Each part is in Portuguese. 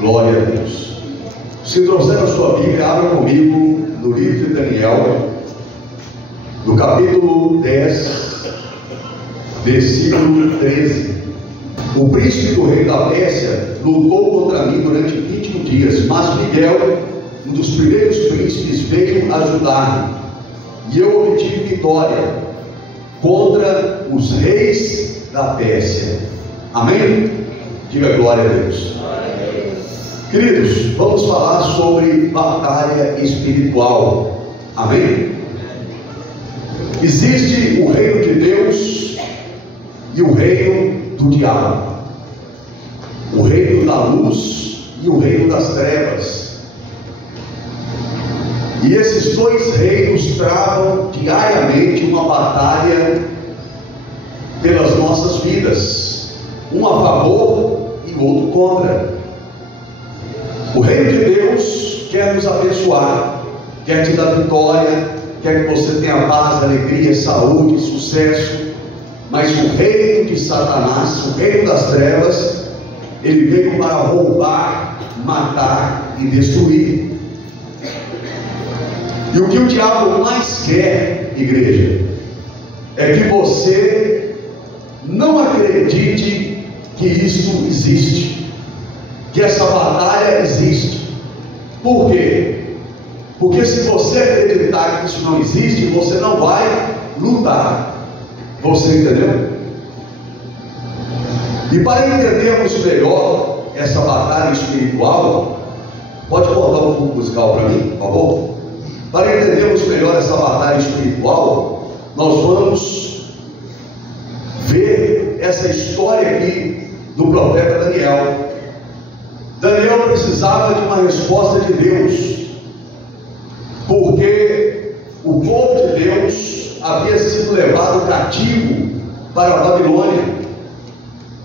Glória a Deus. Se trouxer a sua Bíblia, abra comigo no livro de Daniel, no capítulo 10, versículo 13. O príncipe do rei da Pérsia lutou contra mim durante 21 dias, mas Miguel, um dos primeiros príncipes, veio ajudar-me, e eu obtive vitória contra os reis da Pérsia. Amém? Diga glória a Deus. Queridos, vamos falar sobre batalha espiritual. Amém? Existe o reino de Deus e o reino do diabo, o reino da luz e o reino das trevas. E esses dois reinos travam diariamente uma batalha pelas nossas vidas, um a favor e o outro contra. O reino de Deus quer nos abençoar, quer te dar vitória, quer que você tenha paz, alegria, saúde, sucesso. Mas o reino de Satanás, o reino das trevas, ele veio para roubar, matar e destruir. E o que o diabo mais quer, igreja, é que você não acredite que isso existe, que essa batalha existe. Por quê? Porque se você acreditar que isso não existe, você não vai lutar. Você entendeu? E para entendermos melhor essa batalha espiritual, pode botar um fundo musical para mim, por favor? Para entendermos melhor essa batalha espiritual, nós vamos ver essa história aqui do profeta Daniel. Daniel precisava de uma resposta de Deus, porque o povo de Deus havia sido levado cativo para a Babilônia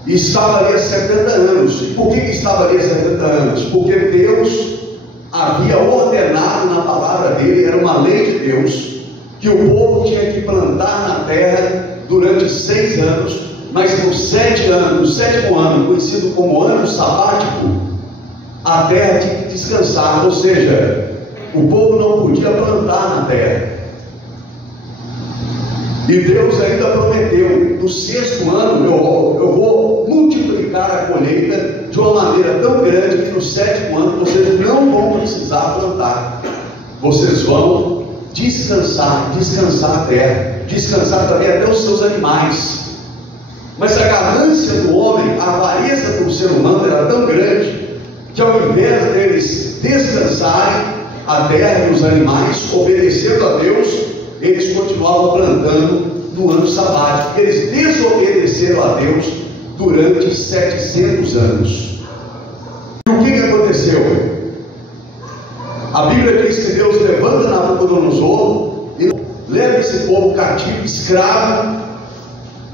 e estava ali há 70 anos. E por que estava ali há 70 anos? Porque Deus havia ordenado na palavra dele, era uma lei de Deus, que o povo tinha que plantar na terra durante 6 anos, mas no sétimo ano, conhecido como ano sabático, a terra tinha que descansar, ou seja, o povo não podia plantar na terra. E Deus ainda prometeu: no 6º ano eu vou multiplicar a colheita de uma maneira tão grande que no 7º ano vocês não vão precisar plantar, vocês vão descansar a terra, descansar também até os seus animais. Mas a ganância do homem, a avareza do ser humano era tão grande, que ao invés deles descansarem a terra e os animais, obedecendo a Deus, eles continuavam plantando no ano sabático. Eles desobedeceram a Deus durante 700 anos. E o que aconteceu? A Bíblia diz que Deus levanta Nabucodonosor e leva esse povo cativo, escravo,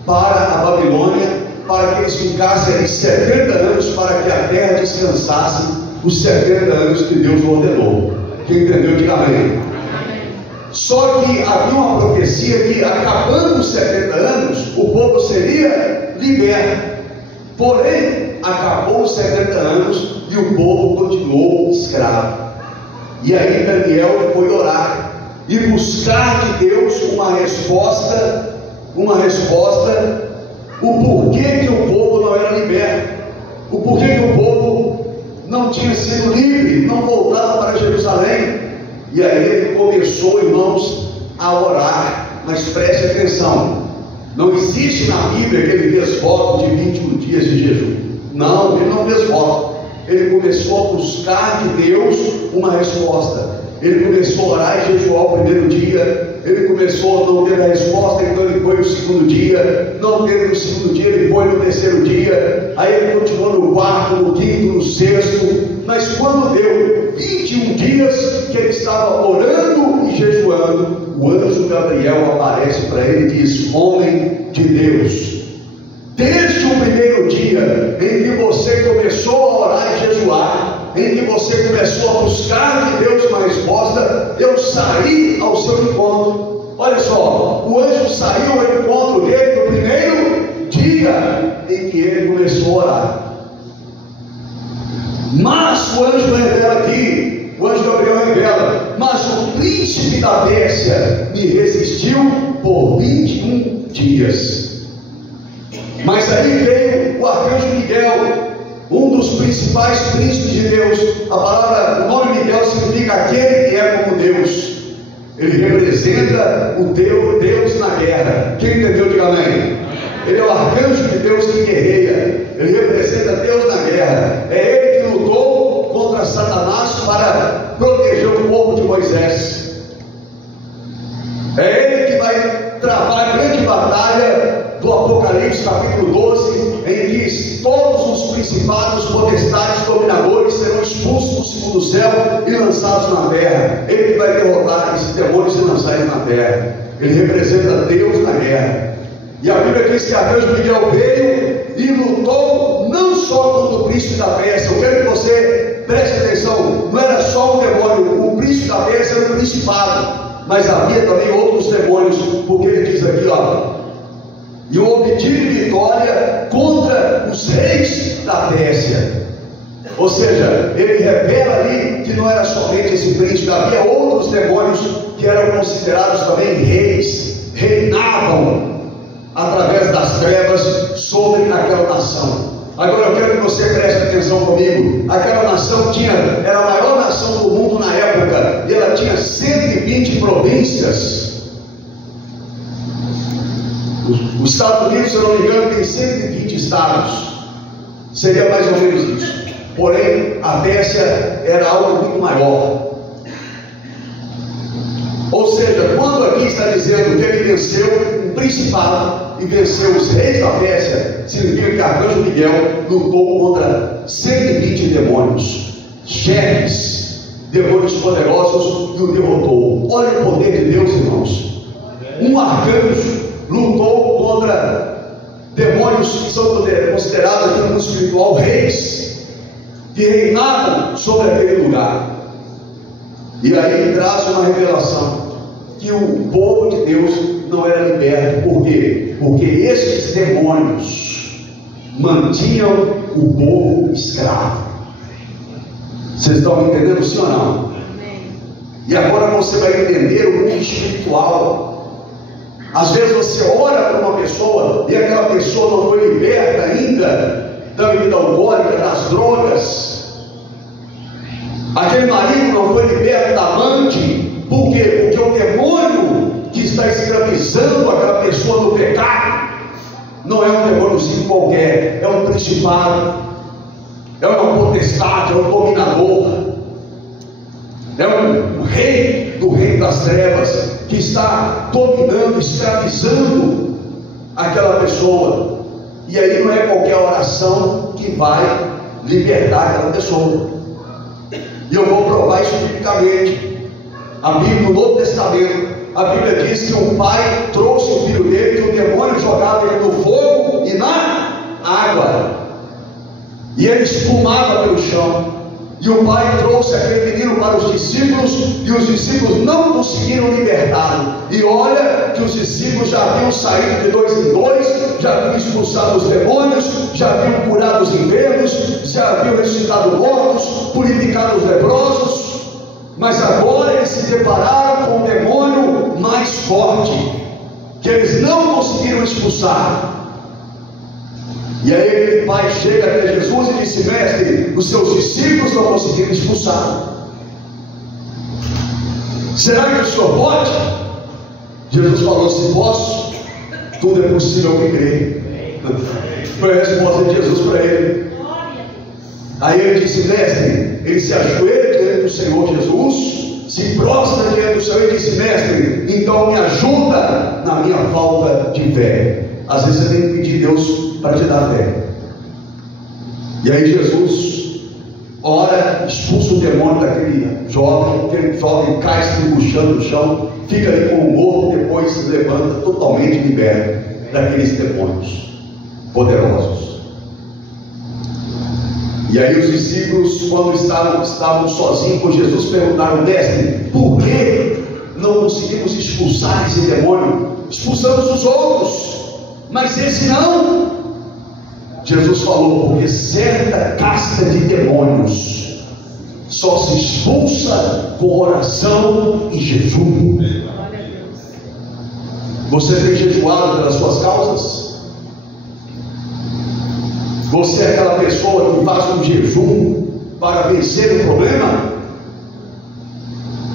para a Babilônia, para que eles ficassem ali 70 anos, para que a terra descansasse os 70 anos que Deus ordenou. Quem entendeu, diga amém. Só que havia uma profecia que, acabando os 70 anos, o povo seria liberto. Porém, acabou os 70 anos e o povo continuou escravo. E aí Daniel foi orar e buscar de Deus uma resposta, o porquê que o povo não era liberto, o porquê que o povo não tinha sido livre, não voltava para Jerusalém. E aí ele começou, irmãos, a orar. Mas preste atenção, não existe na Bíblia que ele fez voto de 21 dias de jejum. Não, ele não fez voto. Ele começou a buscar de Deus uma resposta. Ele começou a orar e jejuar o primeiro dia. Ele começou a não ter a resposta, então ele foi no segundo dia. Não teve no segundo dia, ele foi no terceiro dia. Aí ele continuou no 4º, no 5º, no 6º. Mas quando deu 21 dias que ele estava orando e jejuando, o anjo Gabriel aparece para ele e diz: homem de Deus, desde o primeiro dia em que você começou a orar e jejuar, em que você começou a buscar de Deus uma resposta, eu saí ao seu encontro. Olha só, o anjo saiu ao encontro dele no primeiro dia em que ele começou a orar. Mas o anjo revela aqui, o anjo Gabriel revela: mas o príncipe da Pérsia me resistiu por 21 dias. Mas aí veio o arcanjo Miguel, um dos principais príncipes de Deus. O nome Miguel significa aquele que é como Deus. Ele representa o Deus na guerra. Quem entendeu, diga amém. Ele é o arcanjo de Deus que guerreia. Ele representa Deus na guerra. É ele que lutou contra Satanás para proteger o povo de Moisés. É ele que vai travar a grande batalha do Apocalipse, capítulo 12, em que todos os principados, potestades, dominadores serão expulsos do segundo céu e lançados na terra. Ele que vai derrotar esses demônios e lançar eles na terra. Ele representa Deus na guerra. E a Bíblia diz que arcanjo Miguel veio e lutou não só contra o príncipe da Pérsia. Eu quero que você preste atenção: não era só um demônio, o príncipe da Pérsia era um principado, mas havia também outros demônios, porque ele diz aqui, e eu obtive vitória contra os reis da Pérsia. Ou seja, ele revela ali que não era somente esse príncipe, havia outros demônios que eram considerados também reis, reinavam através das trevas sobre aquela nação. Agora eu quero que você preste atenção comigo. Aquela nação era a maior nação do mundo na época, e ela tinha 120 províncias. Os Estados Unidos, se eu não me engano, tem 120 estados. Seria mais ou menos isso. Porém, a Pérsia era algo muito maior. Ou seja, quando aqui está dizendo que ele venceu um principado e venceu os reis da Pérsia, significa que arcanjo Miguel lutou contra 120 demônios, chefes, demônios poderosos, e o derrotou. Olha o poder de Deus, irmãos. Um arcanjo lutou contra demônios que são considerados aqui no mundo espiritual reis, que reinavam sobre aquele lugar. E aí ele traz uma revelação que o povo de Deus não era liberto. Por quê? Porque esses demônios mantinham o povo escravo. Vocês estão me entendendo, sim ou não? E agora você vai entender o mundo espiritual. Às vezes você ora para uma pessoa e aquela pessoa não foi liberta ainda da bebida alcoólica, das drogas. Aquele marido não foi liberto da amante. Por quê? Porque o demônio que está escravizando aquela pessoa no pecado não é um demôniozinho qualquer, é um principado, é uma potestade, é um dominador, é um rei do reino das trevas, que está dominando, escravizando aquela pessoa. E aí não é qualquer oração que vai libertar aquela pessoa. E eu vou provar isso biblicamente. A Bíblia, no Novo Testamento, a Bíblia diz que o pai trouxe o filho dele, que o demônio jogava ele no fogo e na água, e ele espumava pelo chão. E o pai trouxe aquele menino para os discípulos, e os discípulos não conseguiram libertá-lo. E olha que os discípulos já haviam saído de 2 em 2, já haviam expulsado os demônios, já haviam curado os enfermos, já haviam ressuscitado mortos, purificado os leprosos. Mas agora eles se depararam com um demônio mais forte, que eles não conseguiram expulsar. E aí aquele pai chega até Jesus e disse: mestre, os seus discípulos não conseguiram expulsar. Será que o senhor pode? Jesus falou: se posso, tudo é possível ao que crer. Foi a resposta de Jesus para ele. Aí ele disse: mestre, ele se ajoelha diante do Senhor Jesus, se prostra diante do Senhor e disse: mestre, então me ajuda na minha falta de fé. Às vezes você tem que pedir a Deus para te dar fé. E aí Jesus ora, expulsa o demônio daquele jovem, aquele jovem cai se embuchando no chão, fica ali com o morto, depois se levanta totalmente liberto daqueles demônios poderosos. E aí os discípulos, quando estavam sozinhos com Jesus, perguntaram: mestre, por que não conseguimos expulsar esse demônio? Expulsamos os outros, mas esse não. Jesus falou, porque certa casta de demônios só se expulsa com oração e jejum. Você tem jejuado pelas suas causas? Você é aquela pessoa que faz um jejum para vencer o problema?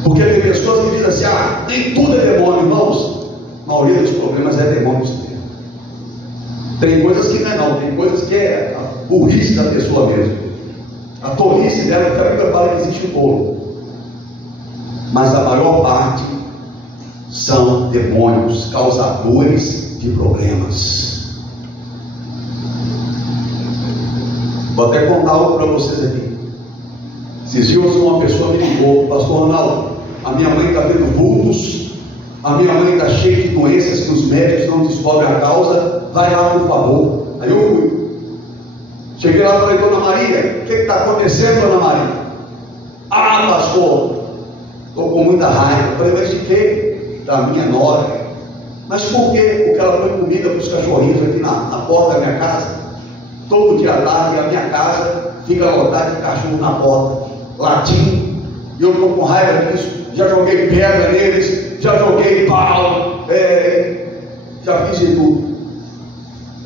Porque tem pessoas que dizem assim, nem tudo é demônio. Irmãos, a maioria dos problemas é demônio mesmo. Tem coisas que não é não, tem coisas que é a burrice da pessoa mesmo, a tolice dela, que a Bíblia fala que existe um bolo. Mas a maior parte são demônios, causadores de problemas. Vou até contar algo para vocês aqui. Esses dias uma pessoa me ligou, pastor Ronaldo, a minha mãe está tendo vultos, a minha mãe está cheia de doenças que os médicos não descobrem a causa, vai lá por favor. Aí eu fui. Cheguei lá e falei, dona Maria, o que está acontecendo, dona Maria? Ah, pastor, estou com muita raiva. Eu falei, mas de quê? Da minha nora. Mas por quê? Porque ela põe comida para os cachorrinhos aqui na porta da minha casa. Todo dia à tarde a minha casa fica lotada de cachorro na porta, latindo, e eu estou com raiva disso. Já joguei pedra neles, já joguei pau, já fiz de tudo.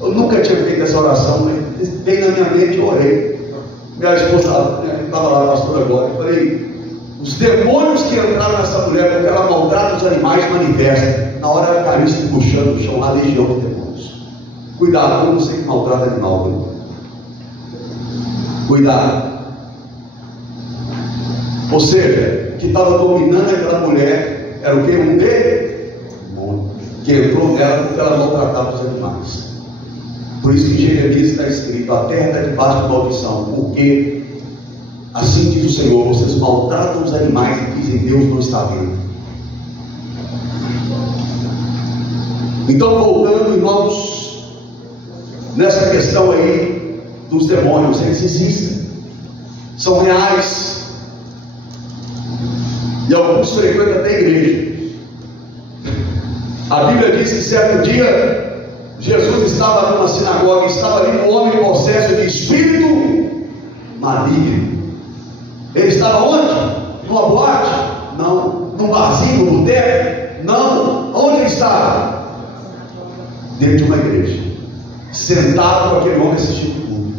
Eu nunca tinha feito essa oração, mas veio na minha mente e orei. Minha esposa estava lá, a pastora agora, eu falei, os demônios que entraram nessa mulher, porque ela maltrata os animais, manifestam. Na hora ela caiu se puxando no chão, a legião de demônios. Cuidado, não sei que maltrata animal, né? Cuidado. Ou seja, que estava dominando aquela mulher era o que? Um demônio que entrou nela porque ela maltratava os animais. Por isso que em Jeremias está escrito, a terra está debaixo de maldição, porque assim diz o Senhor, vocês maltratam os animais e dizem, Deus não está vendo. Então, voltando, irmãos, nessa questão aí dos demônios, eles existem, são reais, e alguns frequentam até a igreja. A Bíblia diz que certo dia Jesus estava numa sinagoga, estava ali um homem possesso de espírito maligno. Ele estava onde? Numa boate? Não. Num barzinho, num boteco? Não. Onde ele estava? Dentro de uma igreja, sentado com aquele homem assistindo tudo.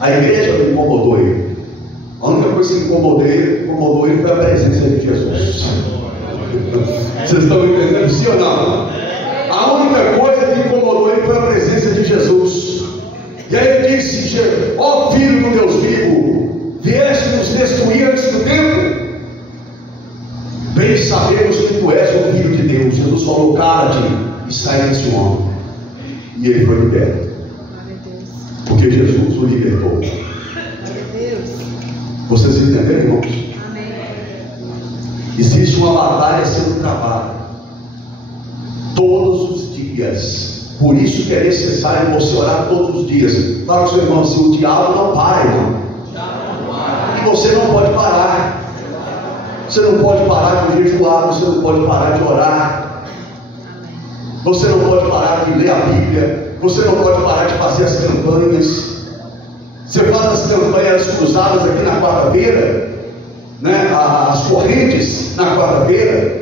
A igreja não incomodou ele. A única coisa que incomodou ele foi a presença de Jesus. Vocês estão entendendo? Sim ou não? A única coisa que incomodou ele foi a presença de Jesus. E aí ele disse, ó Filho do Deus vivo, vieste nos destruir antes do tempo? Bem sabemos que tu és o Filho de Deus. Jesus falou, cala-te e sai desse homem. E ele foi liberto. Porque Jesus o libertou. Vocês entenderam, irmãos? Existe uma batalha sendo travada todos os dias. Por isso que é necessário você orar todos os dias. Fala com o seu irmão, se o diabo não para, irmão, e você não pode parar. Você não pode parar de jejuar, você não pode parar de orar, você não pode parar de ler a Bíblia, você não pode parar de fazer as campanhas. Você faz as campanhas cruzadas aqui na quarta-feira, né? As correntes na quarta-feira.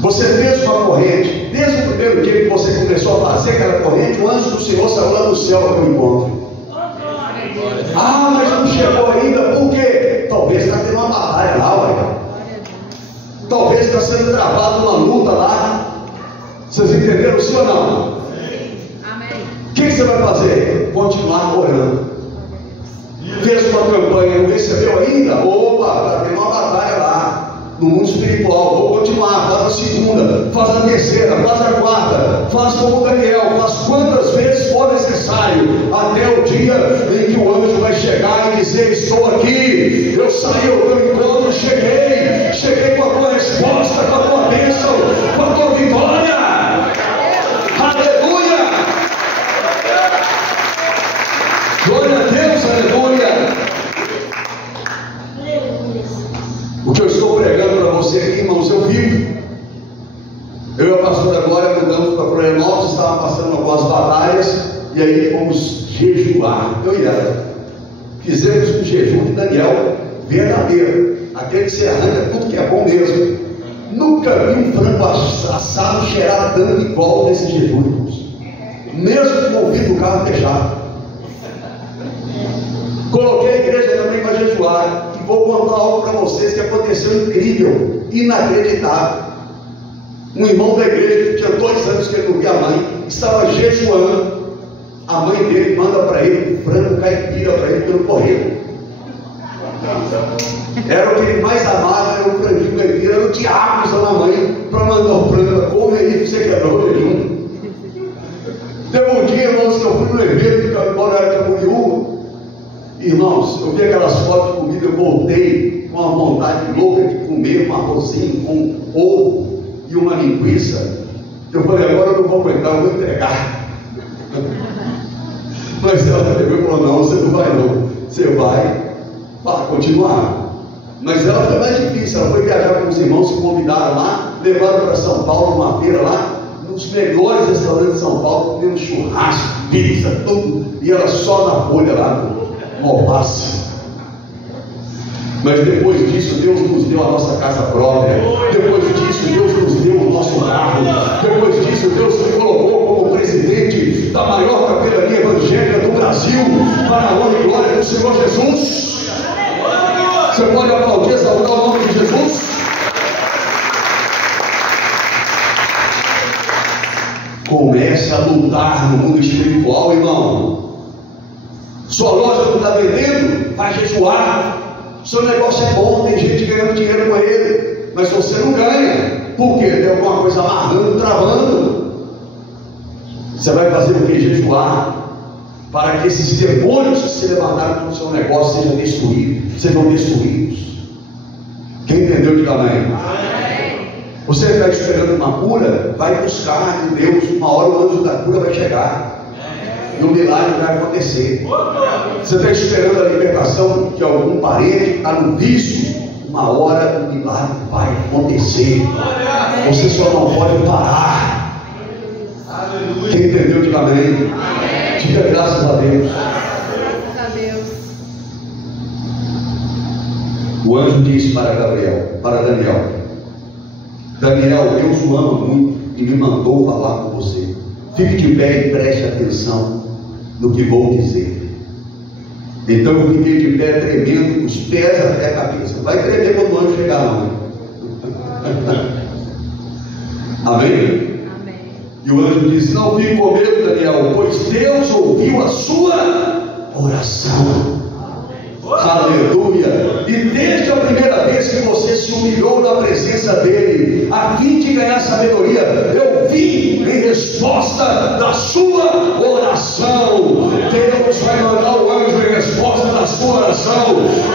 Você fez uma corrente, desde o primeiro dia que você começou a fazer aquela corrente, o anjo do Senhor saiu lá do céu para o encontro. Ah, mas não chegou ainda, por quê? Talvez está tendo uma batalha lá, ué. Talvez está sendo travada uma luta lá. Vocês entenderam, sim ou não? O que você vai fazer? Continuar orando. Fez uma campanha, não recebeu ainda? Opa, está tendo uma batalha lá no mundo espiritual. Vou continuar, faz a segunda, faz a terceira, faz a quarta, faz como Daniel, faz quantas vezes for necessário, até o dia em que o anjo vai chegar e dizer, estou aqui, eu saí ao teu encontro, cheguei com a tua resposta, com a tua bênção, com a tua vitória. Aleluia! Glória a Deus, aleluia! O que eu estou pregando para você aqui, irmãos, eu vivo. Eu e a pastora Glória mudamos para Florianópolis, estava passando algumas batalhas, e aí fizemos um jejum de Daniel verdadeiro, aquele que você arranca tudo que é bom mesmo. Nunca vi um frango assado cheirar tanto igual nesse jejum, irmãos. Mesmo com o ouvido do carro fechado. Coloquei a igreja também para jejuar. E vou contar algo para vocês que aconteceu incrível, inacreditável. Um irmão da igreja, que tinha 2 anos que ele não via a mãe, estava jejuando. A mãe dele manda para ele um frango caipira para ele pelo correio. Era o que ele mais amava, era o franguinho caipira. Era o diabo usando a mãe para mandar o frango. Come aí, você quebrou o jejum. Teve um dia, irmãos, que eu fui no evento, quando eu era Camboriú. Irmãos, eu vi aquelas fotos de comida, eu voltei com uma vontade louca de comer um arrozinho com ovo e uma linguiça. Eu falei, agora eu não vou aguentar, eu vou entregar. Mas ela pegou e falou, não, você não vai não, você vai para continuar. Mas ela foi mais difícil, ela foi viajar com os irmãos, se convidaram lá, levaram para São Paulo, numa feira lá, nos melhores restaurantes de São Paulo, comendo churrasco, pizza, tudo, e ela só na folha lá, no alface. Mas depois disso, Deus nos deu a nossa casa própria. Depois disso, Deus nos deu o nosso carro. Depois disso, Deus nos colocou como presidente da maior capelania evangélica do Brasil, para a honra e glória do Senhor Jesus. Você pode aplaudir, exaltar o nome de Jesus? Comece a lutar no mundo espiritual, irmão. Sua loja não está vendendo, vai jejuar. Seu negócio é bom, tem gente ganhando dinheiro com ele, mas você não ganha. Por quê? Tem alguma coisa amarrando, travando. Você vai fazer o que? Jejuar, para que esses demônios que se levantaram no seu negócio sejam destruídos. Quem entendeu, diga amém. Você está esperando uma cura? Vai buscar de Deus. Uma hora o anjo da cura vai chegar e o milagre vai acontecer. Você está esperando a libertação de algum parente que está no vício? Uma hora o milagre vai acontecer. Você só não pode parar. Quem entendeu, diga amém. Diga graças a Deus. O anjo disse para Daniel: Daniel, Deus o ama muito e me mandou falar com você. Fique de pé e preste atenção no que vou dizer. Então eu fiquei de pé tremendo, os pés até a cabeça. Vai tremer quando o anjo chegar, não. Amém? Amém? E o anjo disse: não fique com medo, Daniel, pois Deus ouviu a sua oração. Aleluia! E desde a primeira vez que você se humilhou na presença dele, a fim de ganhar sabedoria, eu vim em resposta da sua oração. Deus vai mandar o anjo em resposta da sua oração.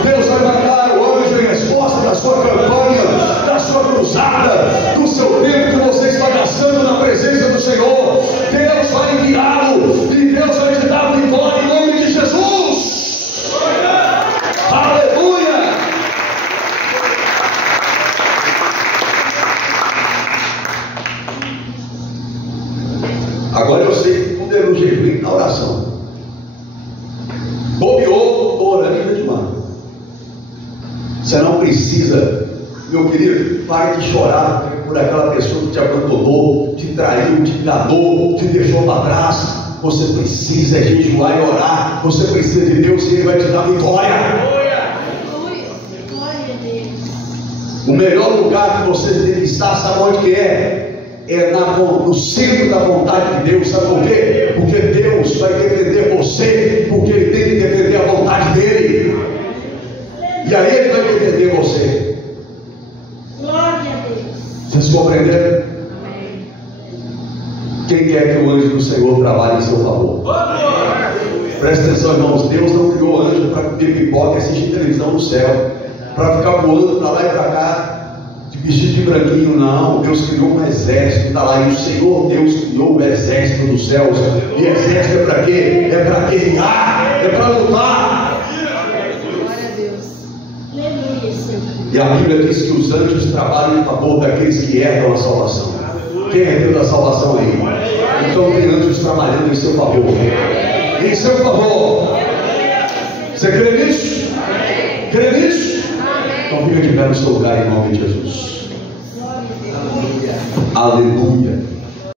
Deus vai mandar o anjo em resposta da sua campanha, da sua cruzada, do seu tempo que você está gastando na presença do Senhor. Deus vai enviá-lo e Deus vai te dar vitória em nome de Jesus. Aleluia! Agora eu sei que tudo é no jejum e na oração. Bobeou, estou orando e jejuando. Você não precisa, meu querido, pare de chorar por aquela pessoa que te abandonou, te traiu, te enganou, te deixou para trás. Você precisa jejuar e orar. Você precisa de Deus e Ele vai te dar vitória. O melhor lugar que você tem que estar, sabe onde que é? É no centro da vontade de Deus. Sabe por quê? Porque Deus vai defender você, porque Ele tem que defender a vontade dEle. E aí Ele vai defender você. Glória a Deus. Vocês compreenderam? Quem quer que o anjo do Senhor trabalhe em seu favor? Presta atenção, irmãos. Deus não criou anjo para comer pipoca e assistir televisão no céu, para ficar voando para lá e para cá, de vestido de branquinho. Não, Deus criou um exército, está lá, e o Senhor Deus criou o exército dos céus. E exército é para quê? É para guerrear, é para lutar. Glória a Deus. Aleluia, Senhor. E a Bíblia diz que os anjos trabalham em favor daqueles que herdam a salvação. Quem herdou a salvação aí? Então tem anjos trabalhando em seu favor. Em seu favor. Você crê nisso? Crê nisso? Então fica de pé no seu lugar em nome de Jesus. Aleluia.